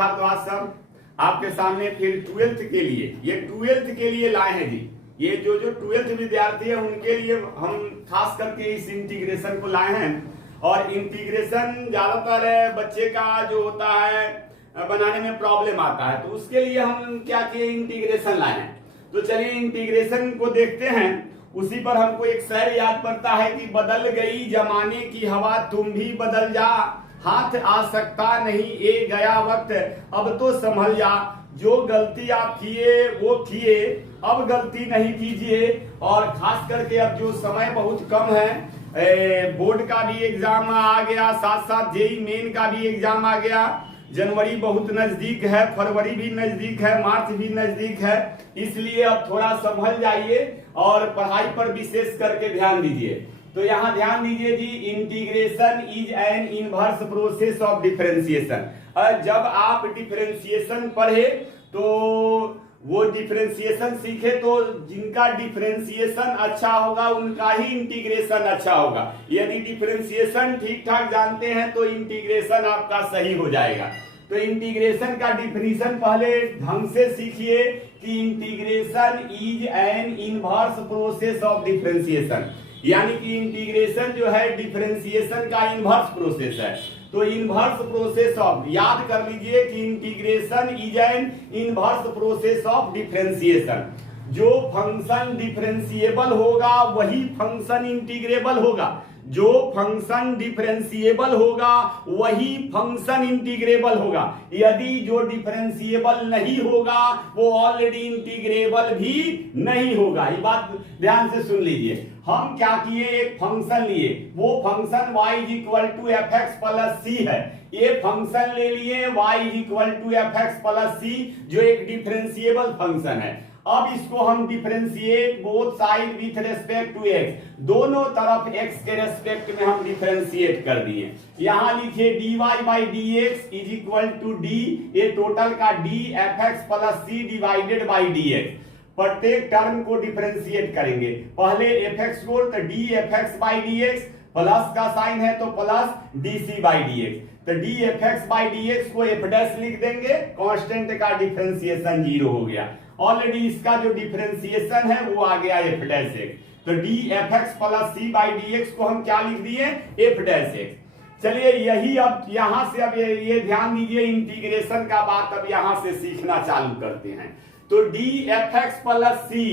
भारद्वाज साहब, आपके सामने फिर 12th के लिए, ये 12th के लिए लाए हैं जी। ये जो 12th विद्यार्थी है उनके लिए हम खास करके इस इंटीग्रेशन को लाए हैं। और इंटीग्रेशन ज्यादातर बच्चे का जो होता है बनाने में प्रॉब्लम आता है, तो उसके लिए हम क्या किए, इंटीग्रेशन लाए हैं। तो चलिए इंटीग्रेशन को देखते हैं। उसी पर हमको एक शेर याद पड़ता है कि बदल गई जमाने की हवा तुम भी बदल जा, हाथ आ सकता नहीं ये गया वक्त अब तो संभल जा, जो गलती आप किए वो किए अब गलती नहीं कीजिए। और खास करके अब जो समय बहुत कम है, बोर्ड का भी एग्जाम आ गया, साथ साथ जेई मेन का भी एग्जाम आ गया, जनवरी बहुत नजदीक है, फरवरी भी नजदीक है, मार्च भी नजदीक है, इसलिए अब थोड़ा संभल जाइए और पढ़ाई पर विशेष करके ध्यान दीजिए। तो यहाँ ध्यान दीजिए जी, integration is an inverse process of differentiation. जब आप डिफरेंशिएशन पढ़े तो वो डिफरेंशिएशन सीखे, तो जिनका डिफरेंशिएशन अच्छा होगा उनका ही इंटीग्रेशन अच्छा होगा। यदि डिफरेंशिएशन ठीक ठाक जानते हैं तो इंटीग्रेशन आपका सही हो जाएगा। तो इंटीग्रेशन का डिफिनीशन पहले ढंग से सीखिए कि integration is an inverse process of differentiation, यानी कि इंटीग्रेशन जो है डिफरेंशिएशन का इनवर्स प्रोसेस है। तो इनवर्स प्रोसेस ऑफ, याद कर लीजिए कि integration is an inverse process of differentiation. जो फंक्शन डिफरेंशिएबल होगा वही फंक्शन इंटीग्रेबल होगा, जो फंक्शन डिफरेंशिएबल होगा वही फंक्शन इंटीग्रेबल होगा। यदि जो डिफरेंशिएबल नहीं होगा वो ऑलरेडी इंटीग्रेबल भी नहीं होगा। ये बात ध्यान से सुन लीजिए। हम क्या किए, एक फंक्शन लिए, वो function y is equal to f x plus c है। ये फंक्शन ले लिए y is equal to f x plus c, जो एक डिफरेंशिएबल फंक्शन है। अब इसको हम differentiate both side with respect to x, दोनों तरफ x के रेस्पेक्ट में हम डिफरेंशिएट कर दिए। यहां लिखिए dy by D x is equal to d, ये टोटल का d F x plus c divided by D x. प्रत्येक टर्म को डिफरेंशिएट करेंगे, पहले एफ एक्स को, तो D F x by D x, plus का साइन है तो plus d c by D x. तो D F x by D x को एफ डैश लिख देंगे, कांस्टेंट का डिफरेंशिएशन 0 हो गया। ऑलरेडी इसका जो डिफरेंशिएशन है वो आ गया एफ डैश एक्स। तो D F x plus C by D x को हम क्या लिख दिए, एफ डैश एक्स। चलिए यही अब यहां से अब ये ध्यान दीजिए, इंटीग्रेशन का बात अब यहां से सीखना चालू करते हैं। तो डी एफ एक्स प्लस सी,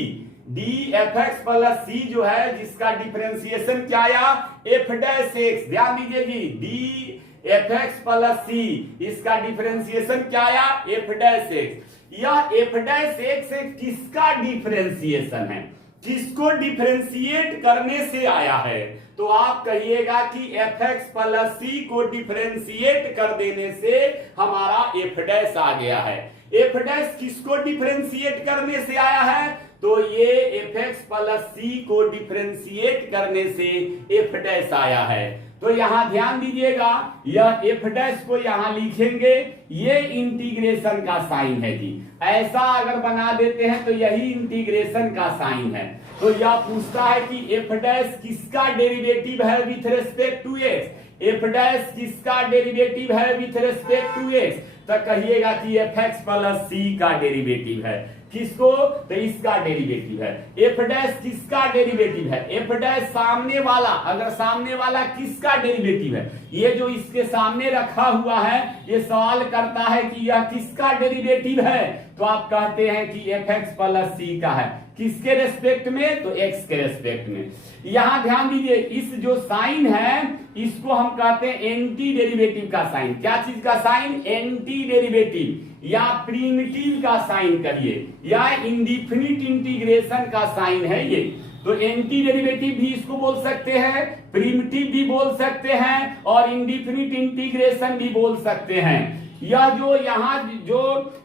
D F x plus c जो है जिसका डिफरेंशिएशन क्या आया, एफ डैश एक्स। ध्यान दीजिए जी, डी एफ एक्स प्लस सी इसका डिफरेंशिएशन क्या आया, एफ डैश एक्स। यह एफ डैश एक्स किसका डिफरेंशिएशन है, किसको डिफरेंशिएट करने से आया है? तो आप कहिएगा कि एफ एक्स प्लस सी को डिफरेंशिएट कर देने से हमारा एफ डैश आ गया है। एफ डैश किसको डिफरेंशिएट करने से आया है, तो ये एफ एक्स प्लस सी को डिफरेंशिएट करने से एफ डैश आया है। तो यहां ध्यान दीजिएगा, यह एफ डैश को यहां लिखेंगे, ये इंटीग्रेशन का साइन है जी। ऐसा अगर बना देते हैं तो यही इंटीग्रेशन का साइन है। तो यह पूछता है कि एफ डैश किसका डेरिवेटिव है with respect to x, F dash किसका डेरिवेटिव है विथ रेस्पेक्ट टू एक्स, तो कहिएगा कि एफ एक्स प्लस सी का डेरिवेटिव है। किसको, तो इसका डेरिवेटिव है। एफ डैश किसका डेरिवेटिव है, एफ डैश सामने वाला, अगर सामने वाला किसका डेरिवेटिव है, ये जो इसके सामने रखा हुआ है ये सवाल करता है कि यह किसका डेरिवेटिव है, तो आप कहते हैं कि एफ एक्स प्लस सी का है। किसके रेस्पेक्ट में, तो एक्स के रेस्पेक्ट में। यहां ध्यान दीजिए, इस जो साइन है इसको हम कहते हैं एंटी डेरिवेटिव का साइन। क्या चीज का साइन, एंटी डेरिवेटिव या प्रिमिटिव का साइन करिए, या इंडिफिनिट इंटीग्रेशन का साइन है ये। तो एंटी डेरिवेटिव भी इसको बोल सकते हैं, प्रिमिटिव भी बोल सकते हैं, और इंडिफिनिट इंटीग्रेशन भी बोल सकते हैं। यह जो यहाँ जो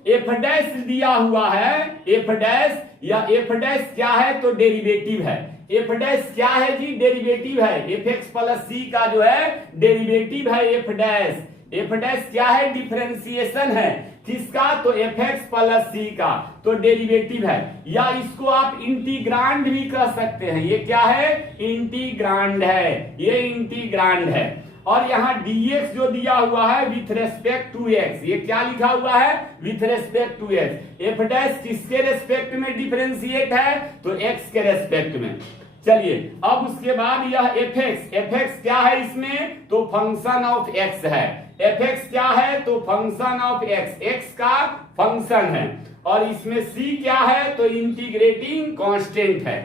एफ डैश दिया हुआ है, एफ डैश, या एफ डैश क्या है, तो डेरिवेटिव है। एफ डैश क्या है जी, डेरिवेटिव है। एफ एक्स प्लस सी का जो है डेरिवेटिव है एफ डैश। एफ डैश क्या है, डिफरेंशिएशन है। किसका, तो एफ एक्स प्लस सी का, तो डेरिवेटिव है। या इसको आप इंटीग्रांड भी कह सकते हैं। ये क्या है, इंटीग्रांड है, ये इंटीग्रांड है। और यहाँ dx जो दिया हुआ है विथ रेस्पेक्ट टू x, ये क्या लिखा हुआ है, with respect to x। F dash किसके रेस्पेक्ट में डिफरेंशिएट है, तो x के रेस्पेक्ट में। चलिए अब उसके बाद यह fx क्या है इसमें, तो फंक्शन ऑफ x है। fx क्या है, तो फंक्शन ऑफ x का फंक्शन है। और इसमें c क्या है, तो इंटीग्रेटिंग कांस्टेंट है।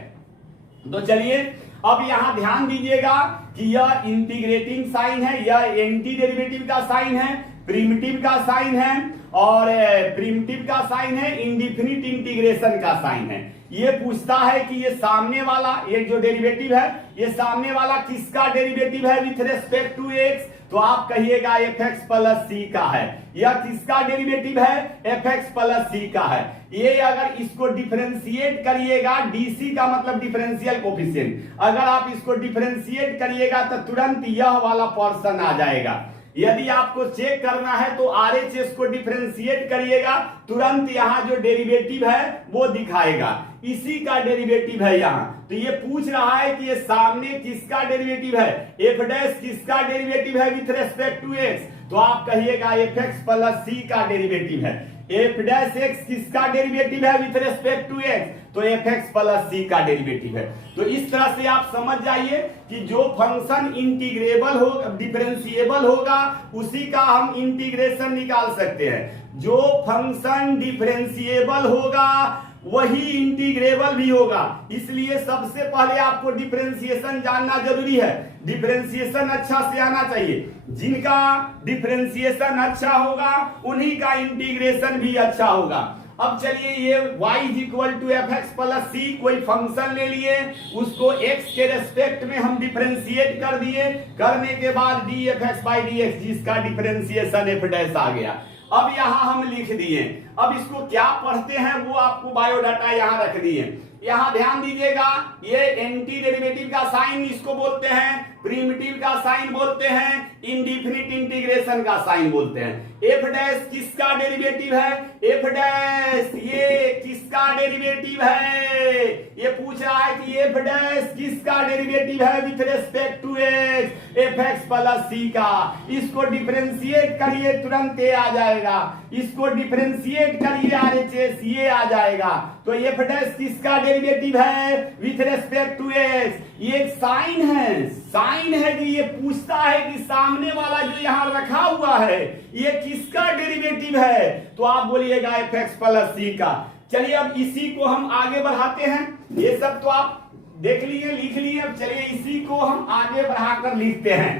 तो चलिए अब यहां ध्यान दीजिएगा कि यह इंटीग्रेटिंग साइन है, यह एंटी डेरिवेटिव का साइन है, प्रिमिटिव का साइन है, और प्रिमिटिव का साइन है, इंडिफिनिट इंटीग्रेशन का साइन है। ये पूछता है कि ये सामने वाला, ये जो डेरिवेटिव है, ये सामने वाला किसका डेरिवेटिव है विथ रेस्पेक्ट टू x, तो आप कहिएगा fx प्लस c का है। यह किसका डेरिवेटिव है, fx प्लस c का है। ये अगर इसको डिफरेंशिएट करिएगा, dc का मतलब डिफरेंशियल कोफिशिएंट, अगर आप इसको डिफरेंशिएट करिएगा तो तुरंत यह वाला पर्सन आ जाएगा। यदि आपको चेक करना है तो RHS को डिफरेंशिएट करिएगा, तुरंत यहाँ जो डेरिवेटिव है वो दिखाएगा, इसी का डेरिवेटिव है यहाँ। तो ये पूछ रहा है कि ये सामने किसका डेरिवेटिव है, एफ डैश किसका डेरिवेटिव है विथ रेस्पेक्ट टू x, तो आप कहिएगा fx प्लस c का डेरिवेटिव है। एफ डैश x किसका डेरिवेटिव है विथ रेस्पेक्ट टू x, तो fx प्लस c का डेरिवेटिव है। तो इस तरह से आप समझ जाइए कि जो फंक्शन इंटीग्रेबल होगा, डिफरेंशिएबल होगा, उसी का हम इंटीग्रेशन निकाल सकते हैं। जो फंक्शन डिफरेंशिएबल होगा वही इंटीग्रेबल भी होगा। इसलिए सबसे पहले आपको डिफरेंशिएशन जानना जरूरी है, डिफरेंशिएशन अच्छा से आना चाहिए। जिनका डिफरेंशिएशन अच्छा होगा उन्हीं का इंटीग्रेशन भी अच्छा होगा। अब चलिए ये y is equal to f x plus c, कोई फंक्शन ले लिए, उसको x के रेस्पेक्ट में हम डिफरेंशिएट कर दिए, करने के बाद D F x by D x, जिसका डिफरेंशिएशन एफ डैश आ गया। अब यहां हम लिख दिए, अब इसको क्या पढ़ते हैं वो आपको बायोडाटा यहां रख दिए। यहां ध्यान दीजिएगा, ये एंटी डेरिवेटिव का साइन इसको बोलते हैं, प्रिमिटिव का साइन बोलते हैं, इंडिफिनिट इंटीग्रेशन का साइन बोलते हैं। एफ डैश किसका डेरिवेटिव है, एफ डैश ये किसका डेरिवेटिव है, ये पूछ रहा है कि एफ डैश किसका डेरिवेटिव है with respect to x, f x plus c का। इसको डिफरेंशिएट करिए तुरंत ये आ जाएगा, इसको डिफरेंशिएट करिए आरएचएस, ये आ जाएगा। तो एफ डैश किसका डेरिवेटिव है विथ रेस्पेक्ट टू एक्स, ये एक साइन है, साइन है कि ये पूछता है कि सामने वाला जो यहां रखा हुआ है ये किसका डेरिवेटिव है, तो आप बोलिएगा एफ एक्स प्लस सी का। चलिए अब इसी को हम आगे बढ़ाते हैं, ये सब तो आप देख लिए लिख लिए, अब चलिए इसी को हम आगे बढ़ाकर लिखते हैं।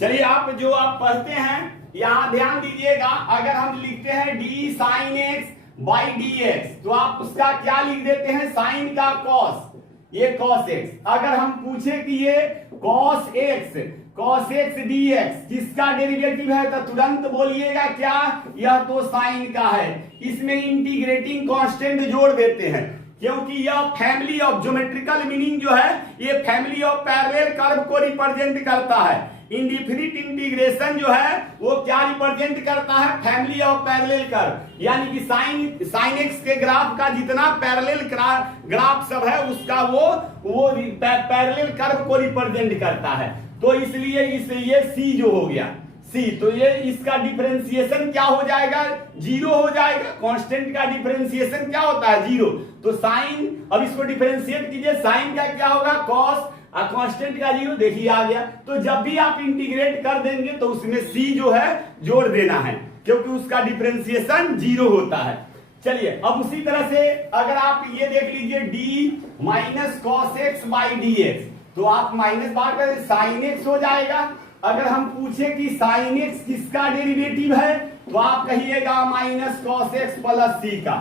चलिए आप जो आप पढ़ते हैं यहां ध्यान दीजिएगा, अगर हम लिखते हैं D sine x by D x, तो आप उसका क्या लिख देते हैं, साइन का कॉस, ये कॉस एक्स। अगर हम पूछे कि ये कॉस एक्स डी एक्स किसका डेरिवेटिव है, तो तुरंत बोलिएगा क्या, यह तो साइन का है। इसमें इंटीग्रेटिंग कांस्टेंट जोड़ देते हैं, क्योंकि यह फैमिली ऑफ ज्योमेट्रिकल मीनिंग जो है ये फैमिली ऑफ पैरेलल कर्व को रिप्रेजेंट करता है। इंडिफिनिट इंटीग्रेशन जो है वो क्या रिप्रेजेंट करता है, फैमिली ऑफ पैरेलल कर्व, यानी कि साइन एक्स के ग्राफ का जितना पैरेलल ग्राफ सब है उसका वो पैरेलल कर्व को रिप्रेजेंट करता है। तो इसलिए ये सी जो हो गया सी, तो ये इसका डिफरेंशिएशन क्या हो जाएगा, जीरो हो जाएगा। कांस्टेंट का डिफरेंशिएशन क्या होता है, जीरो। तो साइन, अब इसको डिफरेंशिएट कीजिए, साइन का क्या होगा, कॉस, कांस्टेंट का जीरो, देखिए आ गया। तो जब भी आप इंटीग्रेट कर देंगे तो उसमें सी जो है जोड़ देना है, क्योंकि उसका डिफरेंशिएशन जीरो होता है। चलिए अब उसी तरह से अगर आप ये देख लीजिए D minus cos x by D x, तो आप माइनस बाहर कर साइन एक्स हो जाएगा। अगर हम पूछे कि साइन एक्स किसका डेरिवेटिव है, तो आप कहिएगा minus cos x plus c का।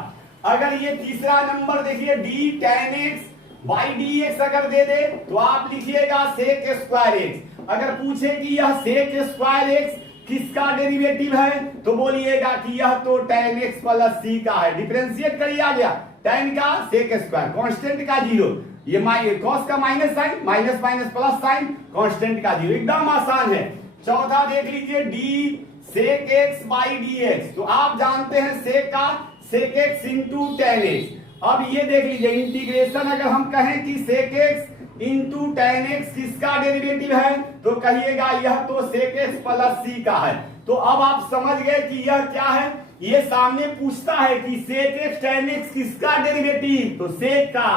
अगर ये तीसरा नंबर देखिए D ten x by D x अगर दे दे तो आप लिखिएगा सेक स्क्वायर एक्स। अगर पूछे कि यह सेक स्क्वायर एक्स किसका डेरिवेटिव है, तो बोलिएगा कि यह तो टेन एक्स प्लस सी का है। डिफरेंशिएट करिए, आ गया टेन का सेक स्क्वायर, कांस्टेंट का जीरो, ये कॉस का minus sine, minus minus plus sine, constant का जीरो, एकदम आसान है। चौथा देख लीजिए D sec X by D x, तो आप जानते हैं सेक का sec x into tan X. अब ये देख लीजिए इंटीग्रेशन अगर हम कहें कि sec x into tan x किसका डेरिवेटिव है तो कहिएगा यह तो sec x प्लस c का है। तो अब आप समझ गए कि यह क्या है, ये सामने पूछता है कि sec x tan x किसका डेरिवेटिव तो sec का,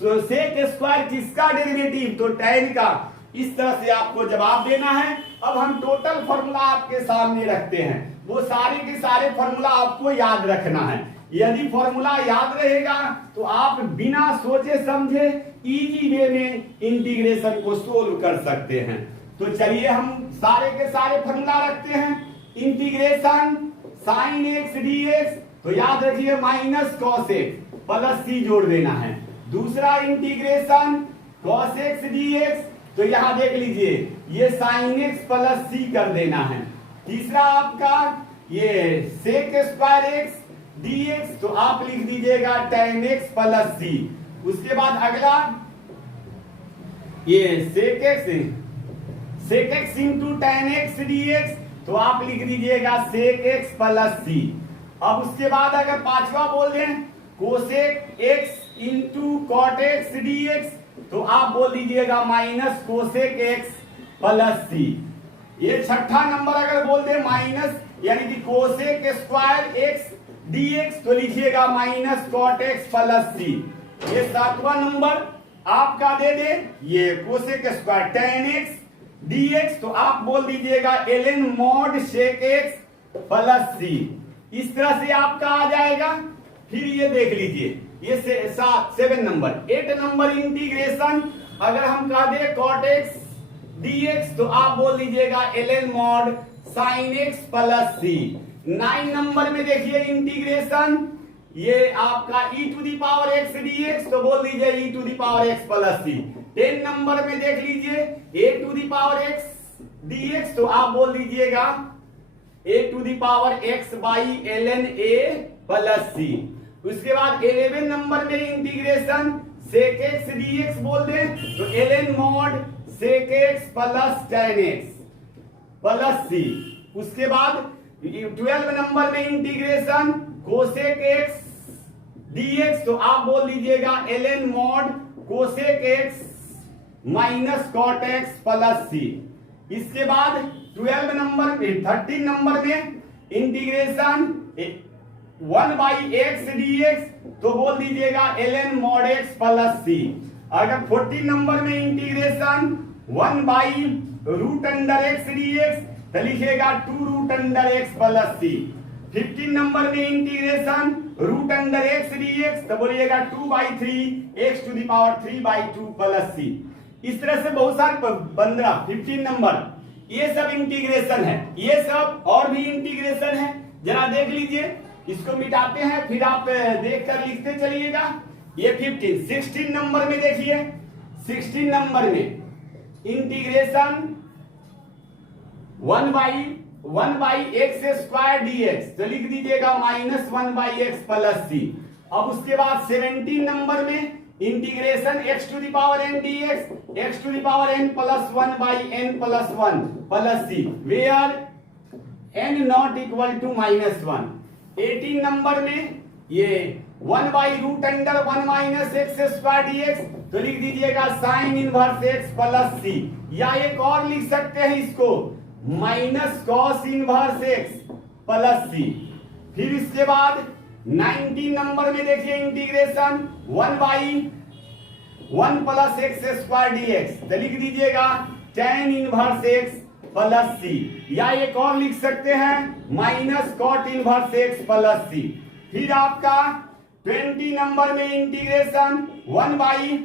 sec स्क्वायर किसका डेरिवेटिव तो tan का। इस तरह से आपको जवाब देना है। अब हम टोटल फॉर्मूला आपके सामने रखते हैं, वो सारे के सारे फॉर्मूला आपको याद रखना है। यदि फॉर्मूला याद रहेगा तो आप बिना सोचे समझे इजी वे में इंटीग्रेशन को सोल्व कर सकते हैं। तो चलिए हम सारे के सारे फॉर्मूला रखते हैं। Integration sine x D x तो याद रखिए माइनस कॉस एक्स प्लस सी जोड़ देना है। दूसरा integration cos x D x तो यहां देख लीजिए ये साइन एक्स प्लस सी कर देना है। तीसरा आपका ये sec square x D x तो आप लिख दीजिएगा टेन एक्स प्लस सी। उसके बाद अगला ये sec X into tan x D x तो आप लिख दीजिएगा सेक एक्स प्लस सी। अब उसके बाद अगर पांचवा बोल दें cosec x into cot x D x तो आप बोल दीजिएगा minus cosec x plus c. ये छठा नंबर अगर बोल दे माइनस यानी कि cosec square x D x तो लिखिएगा minus cot x plus c. ये सातवां नंबर आपका दे दे ये cosec square ten x D x तो आप बोल दीजिएगा l n mod sec x plus c. इस तरह से आपका आ जाएगा। फिर ये देख लीजिए ये seven number. Eight number integration अगर हम कह दे कॉट एक्स डी एक्स तो आप बोल दीजिएगा l n mod sine x plus c. 9 number में देखिए इंटीग्रेशन ये आपका e to the power x dx तो बोल दीजिए e to the power x plus c. 10 number में देख लीजिए a to the power x dx तो आप बोल दीजिएगा a to the power x by ln a plus c. उसके बाद 11 नंबर में इंटीग्रेशन sec x dx बोल दे तो ln mod sec x plus tan x plus c. उसके बाद 12 नंबर में इंटीग्रेशन कोसेक एक्स dx तो आप बोल दीजिएगा ln mod cosec x minus cot x plus c. इसके बाद 12 नंबर में 13 नंबर में इंटीग्रेशन 1 बाई एक्स dx तो बोल दीजिएगा ln mod x plus c. अगर 14 नंबर में integration 1 by root under x dx तो लिखिएगा 2 root under x plus c. 15 number में integration root under x dx तो बोलिएगा 2 by 3 x to the power 3 by 2 plus c. इस तरह से बहुत सारे 15 नंबर ये सब इंटीग्रेशन है। ये सब और भी इंटीग्रेशन है, जरा देख लीजिए। इसको मिटाते हैं फिर आप देखकर लिखते चलिएगा। ये 16 नंबर में देखिए 16 नंबर में integration 1 by X square dx तो लिख दीजिएगा minus 1 by X plus C. अब उसके बाद 17 नंबर में integration x to the power n dx x to the power n plus 1 by n plus 1 plus C where n not equal to minus 1। 18 number में ये 1 by root under 1 minus X square dx तो लिख दीजिएगा sine inverse x plus c. या एक और लिख सकते हैं इसको minus cos inverse x plus c. फिर इसके बाद 19 नंबर में देखिए integration 1 by 1 plus x square dx तो लिख दीजिएगा tan inverse x plus c. या एक और लिख सकते हैं minus cot inverse x plus c. फिर आपका 20 नंबर में integration 1 by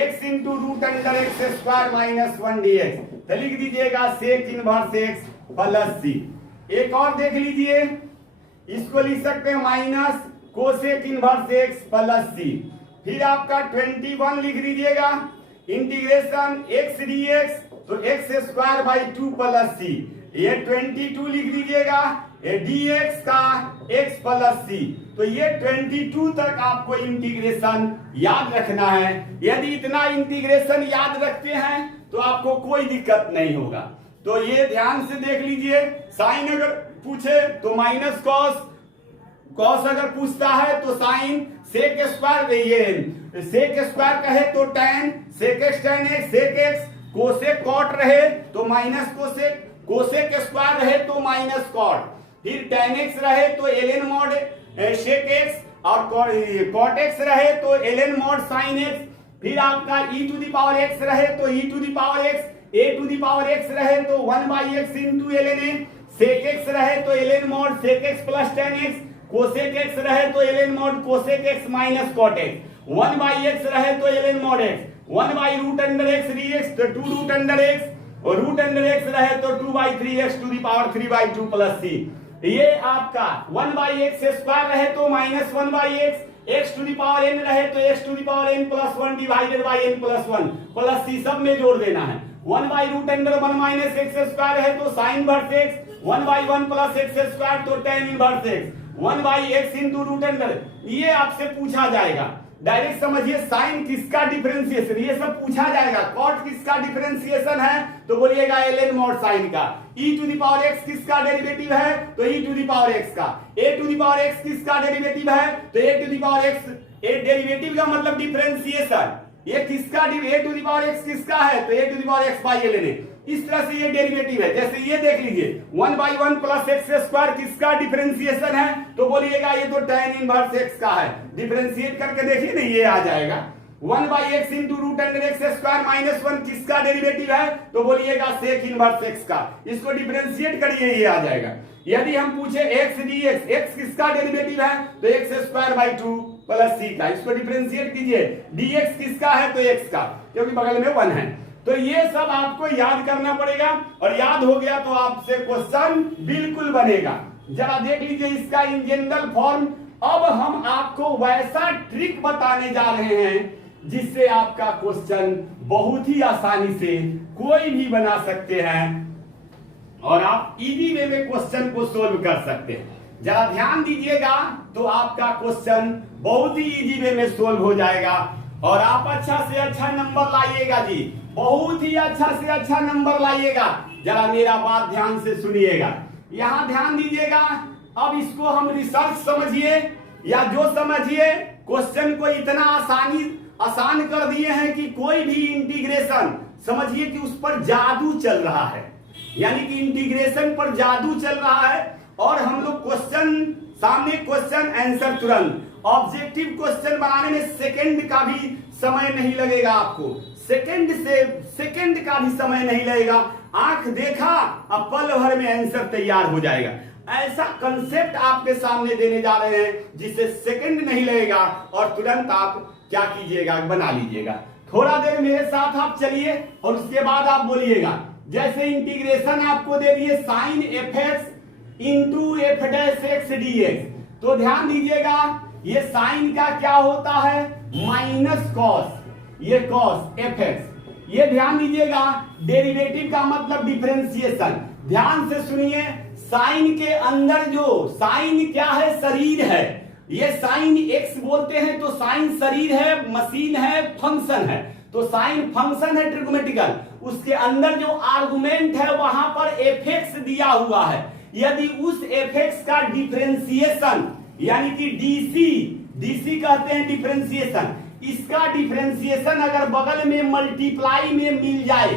x into root under x square minus 1 dx तो लिख दीजिएगा sec inverse x plus c. एक और देख लीजिए इसको लिख सकते हैं minus cosec inverse x plus c. फिर आपका 21 लिख दीजिएगा इंटीग्रेशन एक्स dx तो x square by 2 plus c. ये 22 लिख दीजिएगा dx का x प्लस सी। तो ये 22 तक आपको इंटीग्रेशन याद रखना है। यदि इतना इंटीग्रेशन याद रखते हैं तो आपको कोई दिक्कत नहीं होगा। तो ये ध्यान से देख लीजिए। साइन अगर पूछे तो माइनस कॉस कॉस अगर पूछता है तो साइन, सेक स्क्वायर, ये सेक स्क्वायर कहे तो tan, sec X tan X, sec X, cosec cot रहे तो माइनस कोसेक, कोसेक स्क्वायर रहे तो माइनस कॉट, फिर टैन एक्स रहे तो एलन मॉड सेक एक्स, और कॉट एक्स रहे तो एलन मॉड साइन एक्स, फिर आपका e to the power x रहे तो e to the power x, a to the power x रहे तो 1/x into ln a, sec x रहे तो ln mod sec x plus tan x, cosec x रहे तो ln mod cosec x minus cot x, 1/x रहे तो ln mod x, 1/√x dx तो 2√x, और √x रहे तो 2/3x to the power 3/2 plus c। ये आपका 1/x स्क्वायर रहे तो minus 1/x, x to the power n रहे तो x to the power n plus 1 divided by n plus 1 plus c, सब में जोड़ देना है। 1/√1 माइनस x स्क्वायर है तो sine inverse x, 1/1 plus x square तो tan inverse x, 1/x into √, ये आपसे पूछा जाएगा। डायरेक्ट समझिए साइन किसका डिफरेंशिएशन, ये सब पूछा जाएगा। कॉट किसका डिफरेंशिएशन है तो बोलिएगा ln मॉड साइन का। e to the power x किसका डेरिवेटिव है तो e to the power x का। a to the power x किसका डेरिवेटिव है तो a to the power x, a derivative का मतलब डिफरेंशिएशन, ये किसका a to the power x किसका है तो a to the power x by ln a। इस तरह से ये डेरिवेटिव है। जैसे ये देख लीजिए 1/1 प्लस एक्स स्क्वायर किसका डिफरेंशिएशन है तो बोलिएगा ये तो tan इनवर्स x का है। डिफरेंशिएट करके देखिए ना, ये आ जाएगा 1/x into √x square minus 1 किसका डेरिवेटिव है तो बोलिएगा सेक इनवर्स x का। इसको डिफरेंशिएट करिए, ये आ जाएगा। यदि हम पूछे x dx, x किसका डेरिवेटिव है तो x square by 2 plus c का, इसको डिफरेंशिएट कीजिए। dx किसका है तो x का, क्योंकि बगल में 1 है। तो ये सब आपको याद करना पड़ेगा, और याद हो गया तो आपसे क्वेश्चन बिल्कुल बनेगा। जरा देख लीजिए इसका इन जनरल फॉर्म। अब हम आपको वैसा ट्रिक बताने जा रहे हैं जिससे आपका क्वेश्चन बहुत ही आसानी से कोई भी बना सकते हैं और आप इजी वे में क्वेश्चन को सोल्व कर सकते हैं। जरा ध्यान दीजिएगा तो आपका क्वेश्चन बहुत ही इजी वे में सोल्व हो जाएगा और आप अच्छा से अच्छा नंबर लाइएगा जी, बहुत ही अच्छा से अच्छा नंबर लाइएगा। जरा मेरा बात ध्यान से सुनिएगा, यहां ध्यान दीजिएगा। अब इसको हम रिसर्च समझिए या जो समझिए, क्वेश्चन को इतना आसान कर दिए हैं कि कोई भी इंटीग्रेशन समझिए कि उस पर जादू चल रहा है, यानी कि इंटीग्रेशन पर जादू चल रहा है। और हम लोग क्वेश्चन सामने, क्वेश्चन आंसर तुरंत। ऑब्जेक्टिव क्वेश्चन बनाने में सेकंड का भी समय नहीं लगेगा आपको, सेकंड का भी समय नहीं लगेगा। आंख देखा अब पल भर में आंसर तैयार हो जाएगा। ऐसा कंसेप्ट आपके सामने देने जा रहे हैं जिससे सेकंड नहीं लगेगा और तुरंत आप क्या कीजिएगा, बना लीजिएगा। थोड़ा देर मेरे साथ आप चलिए और उसके बाद आप बोलिएगा। जैसे इंटीग्रेशन आपको दे दिए sine F X into F dash X D x, तो ध्यान दीजिएगा ये साइन का क्या होता है माइनस कॉस, ये कॉस एफ एक्स। ये ध्यान दीजिएगा डेरिवेटिव का मतलब डिफरेंशिएशन। ध्यान से सुनिए, साइन के अंदर जो साइन क्या है, शरीर है। ये साइन एक्स बोलते हैं तो साइन शरीर है, मशीन है, फंक्शन है। तो साइन फंक्शन है ट्रिग्नोमेट्रिकल, उसके अंदर जो आर्गुमेंट है वहां पर एफ एक्स दिया हुआ है। यदि उस एफ एक्स का डिफरेंशिएशन यानी कि डीसी कहते हैं डिफरेंशिएशन, इसका डिफरेंशिएशन अगर बगल में मल्टीप्लाई में मिल जाए,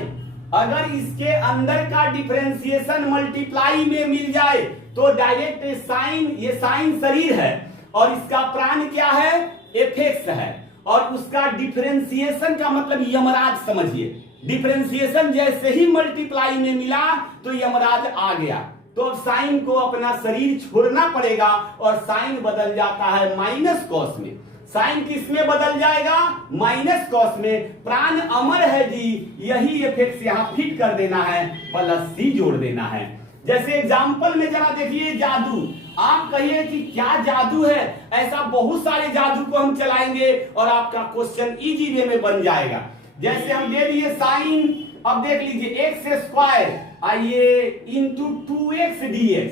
अगर इसके अंदर का डिफरेंशिएशन मल्टीप्लाई में मिल जाए तो डायरेक्ट साइन, ये साइन शरीर है और इसका प्राण क्या है, एफ एक्स है, और उसका डिफरेंशिएशन का मतलब यमराज समझिए। डिफरेंशिएशन जैसे ही मल्टीप्लाई में मिला तो यमराज आ गया। तो अब साइन को अपना शरीर छोड़ना पड़ेगा और साइन बदल जाता है माइनस कॉस में। साइन किस में बदल जाएगा, माइनस कॉस में। प्राण अमर है जी, यही इफेक्ट यहां फिट कर देना है, प्लस सी जोड़ देना है। जैसे एग्जांपल में जरा देखिए जादू, आप कहिए कि क्या जादू है, ऐसा बहुत सारे जादू को हम चलाएंगे और आपका क्वेश्चन इजी वे में बन जाएगा। जैसे हम दे दिए साइन, अब देख लीजिए एक्स स्क्वायर आइए इंटू 2x dx,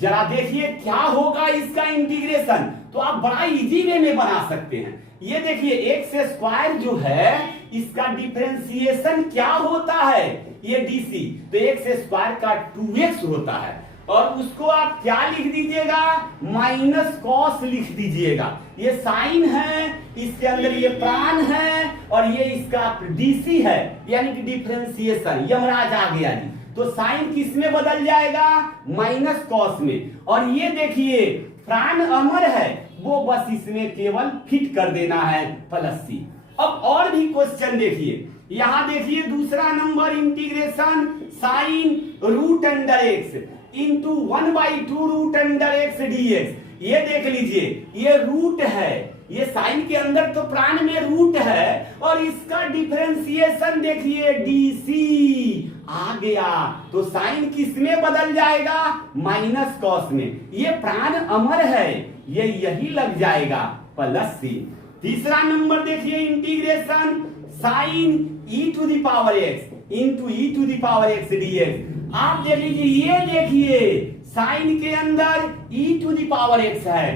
जरा देखिए क्या होगा इसका इंटीग्रेशन, तो आप बड़ा इजी वे में बना सकते हैं। ये देखिए एक्स स्क्वायर जो है इसका डिफरेंशिएशन क्या होता है, ये डीसी, तो एक्स स्क्वायर का 2x होता है और उसको आप क्या लिख दीजिएगा, माइनस कॉस लिख दीजिएगा। ये साइन है, इसके अंदर ये प्राण है और ये इसका डीसी है, यानी कि डिफरेंशिएशन, यमराज आ गया जी। तो साइन किस में बदल जाएगा, माइनस कॉस में। और ये देखिए प्राण अमर है, वो बस इसमें केवल फिट कर देना है प्लस सी। अब और भी क्वेश्चन देखिए, यहां देखिए दूसरा number, integration sine root under X into 1/2 root under x dx। ये देख लीजिए, ये रूट है, ये साइन के अंदर तो प्राण में रूट है और इसका डिफरेंशिएशन देखिए डीसी आ गया। तो साइन किस में बदल जाएगा, माइनस कॉस में। ये प्राण अमर है, ये यही लग जाएगा प्लस सी। तीसरा नंबर देखिए, integration sine e to the power x into e to the power x dx। आप देख लीजिए, ये देखिए साइन के अंदर e to the power x है,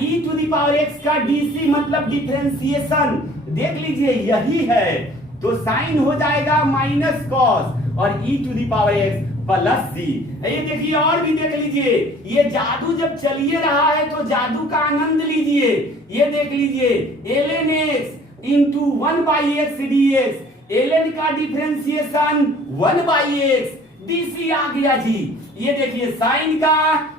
e to the power x का dc मतलब डिफरेंशिएशन देख लीजिए यही है। तो साइन हो जाएगा माइनस कॉस और e to the power x plus c. ये देखिए और भी देख लीजिए, ये जादू जब चलिए रहा है तो जादू का आनंद लीजिए। ये देख लीजिए ln x into 1/x dx, ln का डिफरेंशिएशन 1/x dc आ गया जी। ये देखिए साइन का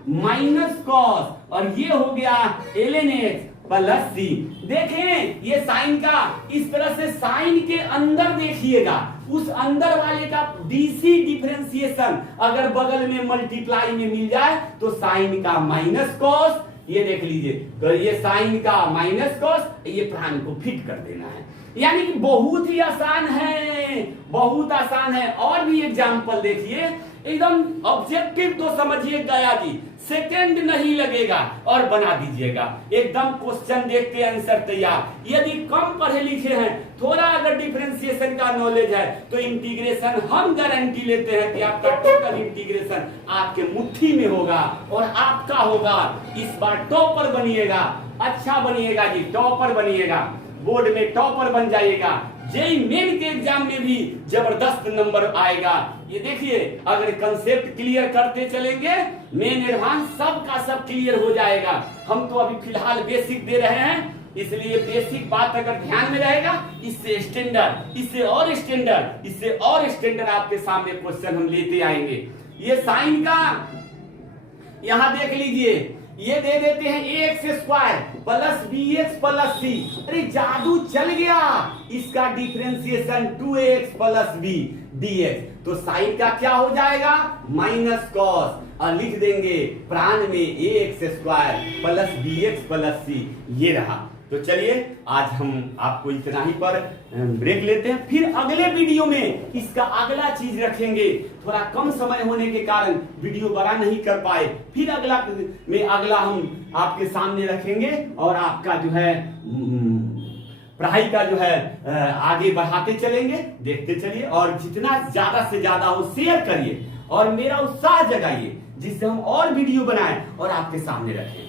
माइनस कॉस और ये हो गया ln x प्लस सी। देखें ये साइन का इस तरह से साइन के अंदर देखिएगा, उस अंदर वाले का डीसी डिफरेंशिएशन अगर बगल में मल्टीप्लाई में मिल जाए तो साइन का माइनस कॉस, ये देख लीजिए, तो ये साइन का माइनस कॉस, ये प्राण को फिट कर देना है। यानी कि बहुत ही आसान है, बहुत आसान है। और भी एग्जांपल देखिए, एकदम ऑब्जेक्टिव तो समझिए गया जी, सेकंड नहीं लगेगा और बना दीजिएगा, एकदम क्वेश्चन देख के आंसर तैयार। यदि कम पढ़े लिखे हैं, थोड़ा अगर डिफरेंशिएशन का नॉलेज है तो इंटीग्रेशन हम गारंटी लेते हैं कि आपका टोटल इंटीग्रेशन आपके मुट्ठी में होगा और आपका होगा। इस बार टॉपर बनिएगा, अच्छा बनिएगा जी, टॉपर बनिएगा, बोर्ड में टॉपर बन जाइएगा। जेई मेन के एग्जाम में भी जबरदस्त नंबर आएगा। ये देखिए अगर कंसेप्ट क्लियर करते चलेंगे, मेन एडवांस सब का सब क्लियर हो जाएगा। हम तो अभी फिलहाल बेसिक दे रहे हैं, इसलिए बेसिक बात अगर ध्यान में रहेगा, इससे स्टैंडर्ड, इससे और स्टैंडर्ड, इससे और स्टैंडर्ड आपके सामने क्वेश्चन हम लेते आएंगे। ये साइन का यहां देख लीजिए, ये दे देते हैं ax² plus bx plus c। अरे जादू चल गया, इसका differentiation 2ax plus b dx। तो साइन का क्या हो जाएगा, माइनस कॉस, और लिख देंगे प्राण में ax² plus bx plus c। ये रहा। तो चलिए आज हम आपको इतना ही पर ब्रेक लेते हैं, फिर अगले वीडियो में इसका अगला चीज रखेंगे। थोड़ा कम समय होने के कारण वीडियो बड़ा नहीं कर पाए, फिर अगला हम आपके सामने रखेंगे और आपका जो है पढ़ाई का जो है आगे बढ़ाते चलेंगे, देखते चलिए। और जितना ज्यादा से ज्यादा हो शेयर करिए और मेरा उत्साह जगाइए, जिससे हम और वीडियो बनाएं और आपके सामने रखें।